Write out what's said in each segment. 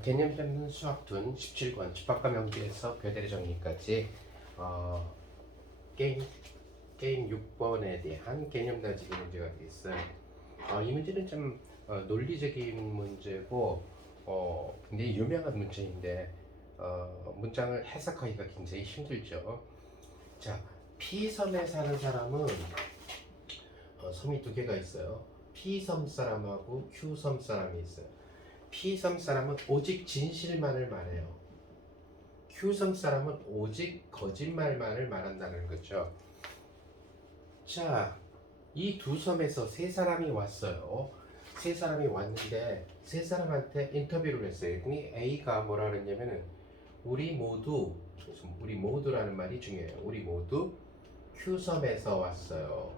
개념 잡는 수학툰 17권 집합과 명제에서 교대리 정리까지 게임 6번에 대한 개념 다지기 문제가 있어요. 이 문제는 좀 논리적인 문제고 굉장히 유명한 문제인데 문장을 해석하기가 굉장히 힘들죠. 자, P섬에 사는 사람은 섬이 두 개가 있어요. P섬 사람하고 Q섬 사람이 있어요. P섬 사람은 오직 진실만을 말해요. Q섬 사람은 오직 거짓말만을 말한다는 거죠. 자, 이 두 섬에서 세 사람이 왔어요. 세 사람이 왔는데 세 사람한테 인터뷰를 했어요. 이 A가 뭐라 그랬냐면은 우리 모두라는 말이 중요해요. 우리 모두 Q섬에서 왔어요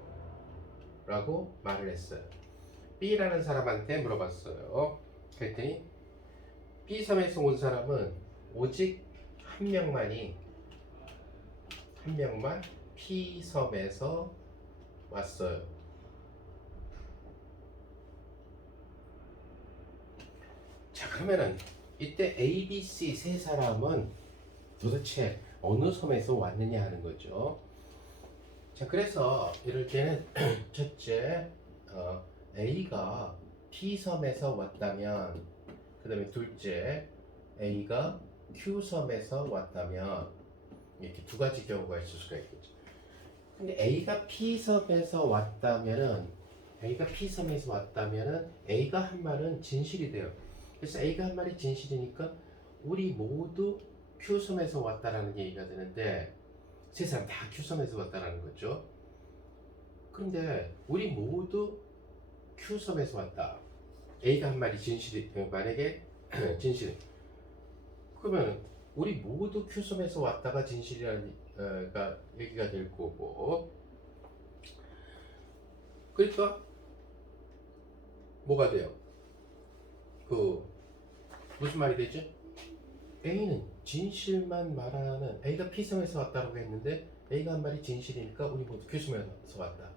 라고 말을 했어요. B라는 사람한테 물어봤어요. 그랬더니 B섬에서 온 사람은 오직 한 명만 P섬에서 왔어요. 자, 그러면은 이때 A, B, C 세 사람은 도대체 어느 섬에서 왔느냐 하는 거죠. 자, 그래서 이럴 때는 첫째 A가 P섬에서 왔다면, 그 다음에 둘째 A가 Q섬에서 왔다면, 이렇게 두 가지 경우가 있을 수가 있겠죠. 근데 A가 P섬에서 왔다면은 A가 한 말은 진실이 돼요. 그래서 A가 한 말이 진실이니까 우리 모두 Q섬에서 왔다라는 얘기가 되는데 세 사람 다 Q섬에서 왔다라는 거죠. 그런데 우리 모두 Q섬에서 왔다. A가 한 말이 진실이, 만약에 진실, 그러면 우리 모두 Q섬에서 왔다가 진실이라는 얘기가 될 거고, 그러니까 뭐가 돼요? 무슨 말이 되지? A는 진실만 말하는, A가 P섬에서 왔다고 했는데 A가 한 말이 진실이니까 우리 모두 Q섬에서 왔다.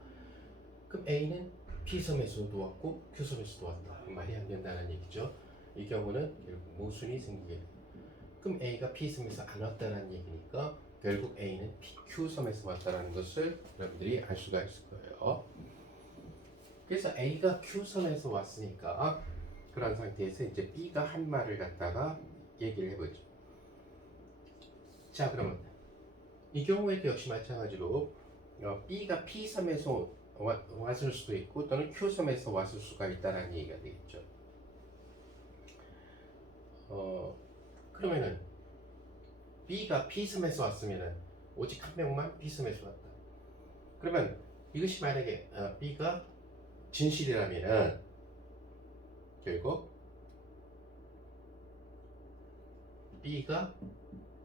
그럼 A는 P섬에서도 왔고 Q섬에서도 왔다. 말이 안 된다는 얘기죠. 이 경우는 결국 모순이 생기게 돼요. 그럼 A가 P섬에서 안 왔다는 얘기니까 결국 A는 Q섬에서 왔다는 것을 여러분들이 알 수가 있을 거예요. 그래서 A가 Q섬에서 왔으니까 그런 상태에서 이제 B가 한 말을 갖다가 얘기를 해보죠. 자, 그러면 이 경우에도 역시 마찬가지로 B가 P섬에서 왔을 수도 있고 또는 Q섬에서 왔을 수가 있다는 얘기가 되겠죠. 그러면은 B가 P섬에서 왔으면은 오직 한 명만 P섬에서 왔다. 그러면 이것이 만약에 B가 진실이라면은 결국 B가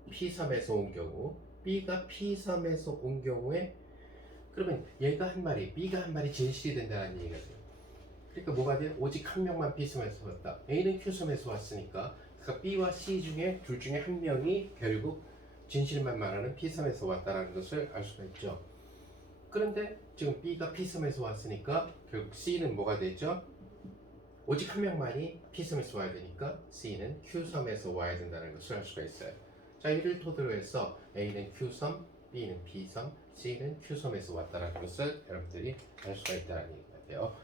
P섬에서 온 경우에 그러면 B가 한 말이 진실이 된다는 얘기가 돼요. 그러니까 뭐가 돼요? 오직 한 명만 P섬에서 왔다. A는 Q섬에서 왔으니까 그러니까 B와 C 중에 둘 중에 한 명이 결국 진실만 말하는 P섬에서 왔다는 것을 알 수가 있죠. 그런데 지금 B가 P섬에서 왔으니까 결국 C는 뭐가 되죠? 오직 한 명만이 P섬에서 와야 되니까 C는 Q섬에서 와야 된다는 것을 알 수가 있어요. 자, 이를 토대로 해서 A는 Q섬, B는 P섬, C는 Q섬에서 왔다는 것을 여러분들이 알 수가 있다는 얘기가 돼요.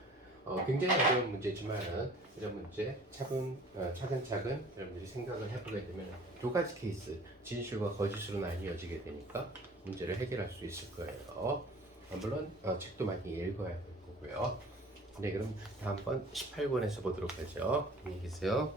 굉장히 어려운 문제지만은 이런 문제 차근차근 여러분들이 생각을 해보게 되면 두 가지 케이스, 진실과 거짓으로 나뉘어지게 되니까 문제를 해결할 수 있을 거예요. 물론 책도 많이 읽어야 될 거고요. 네, 그럼 다음번 18번에서 보도록 하죠. 안녕히 계세요.